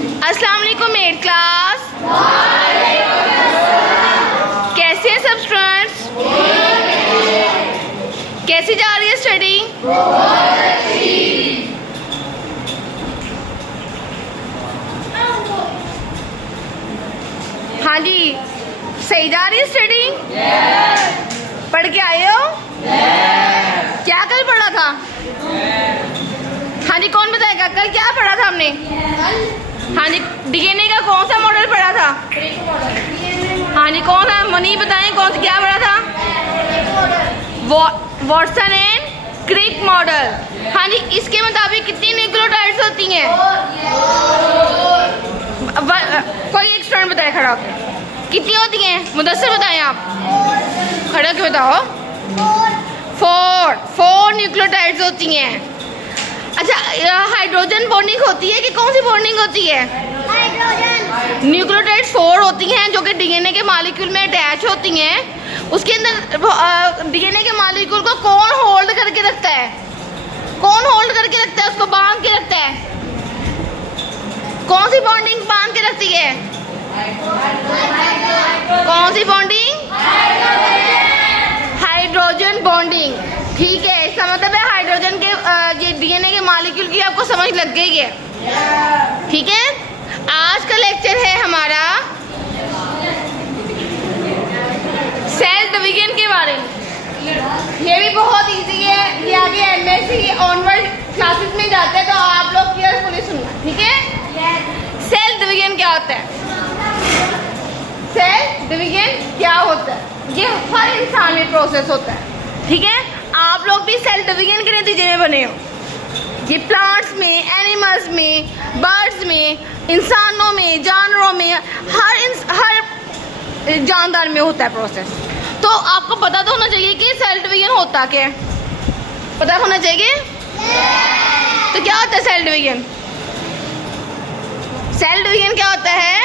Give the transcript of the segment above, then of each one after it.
अस्सलाम वालेकुम eight class. कैसे हैं सब स्टूडेंट्स? कैसी जा रही है स्टडी? हाँ जी, सही जा रही है स्टडी? पढ़ के आए हो? क्या कल पढ़ा था? हाँ जी, कौन बताएगा कल क्या पढ़ा था हमने? हाँ जी, डीएनए का कौन सा मॉडल पढ़ा था? हाँ जी, कौन सा? मनी बताएं कौन सा क्या पढ़ा था? Watson and Crick model. हाँ जी, इसके मुताबिक कितनी न्यूक्लियोटाइड्स होती हैं? कोई एक स्टूडेंट बताए खड़ा होकर कितनी होती हैं? मुदस्सिर बताएं आप, खड़े होकर बताओ। फोर न्यूक्लियोटाइड्स होती हैं। अच्छा, हाइड्रोजन बॉन्डिंग होती है कि कौन सी बॉन्डिंग होती है? हाइड्रोजन। न्यूक्लियोटाइड्स 4 होती हैं जो कि डीएनए के मॉलिक्यूल में अटैच होती हैं। उसके अंदर डीएनए के मॉलिक्यूल को कौन होल्ड करके रखता है? कौन होल्ड करके रखता है? उसको बांध के रखता है। कौन सी बॉन्डिंग बांध के रखती है? कौन सी बॉन्डिंग? Hydrogen bonding. ठीक है, इसका मतलब है हाइड्रोजन के ये डीएनए के मॉलिक्यूल की आपको समझ लग गई है। ठीक है, आज का लेक्चर है हमारा सेल डिवीजन के बारे में। ये भी बहुत इजी है, ये आगे एमएससी ऑनवर्ड क्लासेस में जाते हैं तो आप लोग केयरफुली सुनना। ठीक है, सेल डिवीजन क्या होता है? सेल डिवीजन क्या होता है? ये हर इंसान में प्रोसेस होता है। ठीक है, आप लोग भी सेल डिवीजन के नतीजे में बने हो। ये प्लांट्स में, एनिमल्स में, बर्ड्स में, इंसानों में, जानवरों में, हर जानदार में होता है प्रोसेस। तो आपको पता तो होना चाहिए कि सेल डिवीजन होता क्या है। पता होना चाहिए। तो क्या होता है सेल डिवीजन? सेल डिवीजन क्या होता है?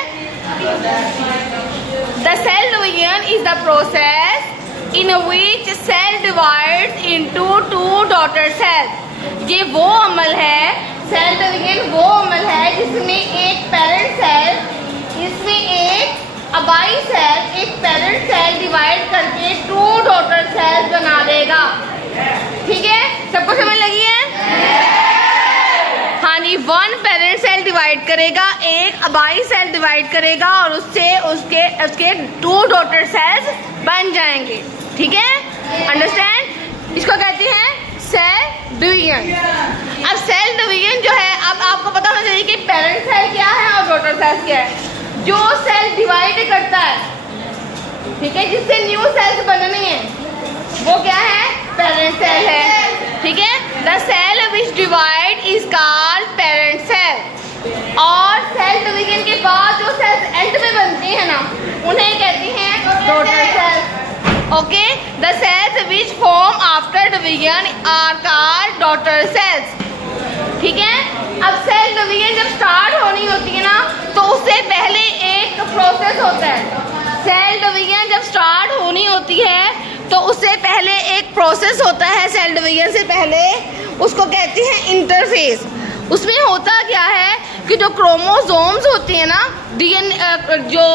The cell division is the process in which cell divides into two daughter cells। ये वो अमल है, सेल डिवीजन वो अमल है जिसमें एक पेरेंट सेल, इसमें एक अबाई सेल, एक पेरेंट सेल डिवाइड करके टू डॉटर सेल्स बना देगा। ठीक है, सबको समझ लगी है? हाँ जी, वन पेरेंट सेल डिवाइड करेगा, एक अबाई सेल डिवाइड करेगा और उससे उसके टू डॉटर सेल्स बन जाएंगे। ठीक है, अंडरस्टैंड? इसको कहते हैं सेल डिवीजन। अब सेल डिवीजन जो है, अब आपको पता होना चाहिए कि पेरेंट सेल क्या है और डॉटर सेल्स क्या है। जो सेल डिवाइड करता है, ठीक है, जिससे न्यू सेल्स बनने हैं, वो क्या है? पेरेंट सेल है। ठीक है, the cell which divide is called parent cell. और सेल डिवीजन के बाद जो सेल्स एंड में बनती है ना, उन्हें कहती हैं daughter cells. Okay, the cells which form after division are called daughter cells. ठीक है, अब सेल डिवीजन जब स्टार्ट होनी होती है ना, तो उससे पहले एक प्रोसेस होता है। सेल डिवीजन जब स्टार्ट होनी होती है तो उससे पहले एक प्रोसेस होता है। सेल डिवीजन से पहले उसको कहते हैं इंटरफेस। उसमें होता क्या है कि जो क्रोमोसोम्स होती है ना, डीएनए जो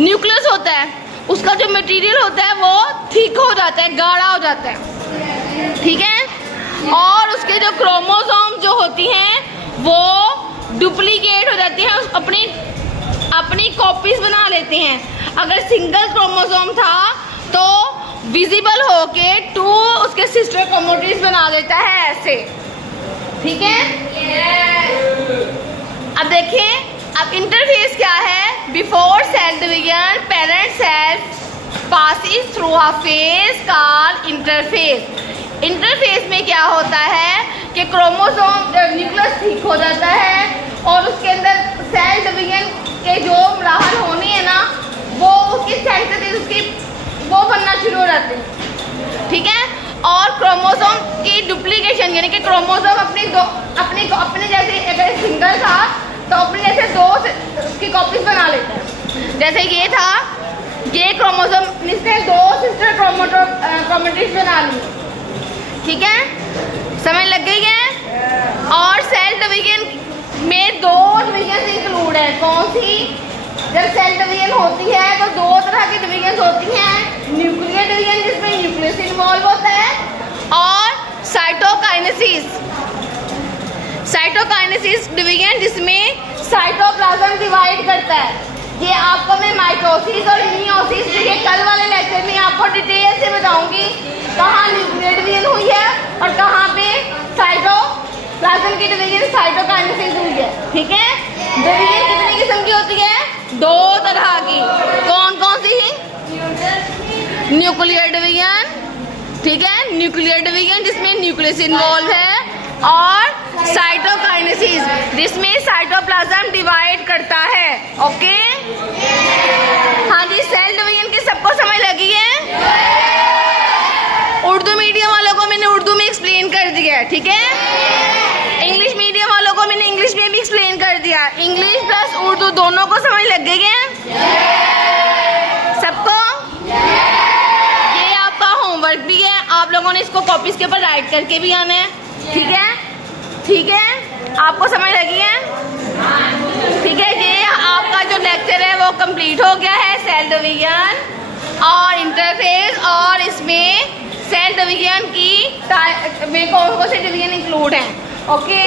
न्यूक्लियस होता है, उसका जो मटेरियल होता है वो थिक हो जाता है, गाढ़ा हो जाता है। ठीक है, और उसके जो क्रोमोसोम जो होती हैं वो डुप्लीकेट हो जाती हैं, अपनी कॉपीज बना लेते हैं। अगर सिंगल क्रोमोसोम था तो विजिबल होके टू उसके सिस्टर क्रोमोटिड्स बना देता है, ऐसे। ठीक है, अब देखें, अब इंटरफेस क्या है? Before cell division parent cell passes through a phase called interphase. Interphase में क्या होता है कि क्रोमोसोम न्यूक्लियस ठीक हो जाता है और उसके अंदर सेल डिवीजन के जो मराहल होने हैं ना, वो उसकी सेंटेंस उसकी वो बनना शुरू हो जाते हैं। ठीक है, और क्रोमोसोम की डुप्लीकेशन यानी कि क्रोमोसोम अपने जैसे अगर सिंगल था तो अपने जैसे दो उसकी कॉपीज बना लेते हैं। जैसे ये था, ये क्रोमोसोम इसने दो सिस्टर क्रोमोटिड्स बना ली। ठीक है, समझ लग गई है? और सेल डिवीजन में दो डिवीजन इंक्लूड कौन सी, जब सेल डिवीजन होती है तो दो तरह की डिवीजन होती हैं, न्यूक्लियर डिवीजन जिसमें न्यूक्लियस इन्वॉल्व होता है और साइटोकाइनेसिस, साइटोकाइनेसिस डिवीजन जिसमें साइटोप्लाज्म डिवाइड करता है। ये आपको मैं माइटोसिस और मियोसिस देखिए कल वाले लेक्चर में आपको डिटेल से बताऊंगी कहाँ न्यूक्लियर डिवीजन हुई है और कहाँ पे साइटोप्लाज्म की डिवीजन साइटोकाइनेसिस हुई है। ठीक है, डिवीजन कितनी किस्म की होती है, दो तरह की। कौन कौन सी, न्यूक्लियर डिवीजन, ठीक है, न्यूक्लियर डिवीजन जिसमें न्यूक्लियस इन्वॉल्व है, और साइटोकाइनेसिस जिसमें साइटोप्लाज्म डिवाइड करता है। ओके, हाँ जी, सेल डिवीजन की सबको समझ लगी है? उर्दू मीडियम वालों को मैंने उर्दू में एक्सप्लेन कर दिया है, ठीक है। इंग्लिश मीडियम वालों को मैंने इंग्लिश में भी एक्सप्लेन कर दिया। इंग्लिश प्लस उर्दू दोनों को समझ लग गई है सबको? ये आपका होमवर्क भी है, आप लोगों ने इसको कॉपीज के ऊपर राइट करके भी आना है। ठीक है, ठीक है, आपको समझ लगी है? ठीक है, ये आपका जो लेक्चर है वो कंप्लीट हो गया है, सेल डिवीजन और इंटरफेस, और इसमें सेल डिवीजन की में कौन कौन से डिवीजन इंक्लूड हैं। ओके,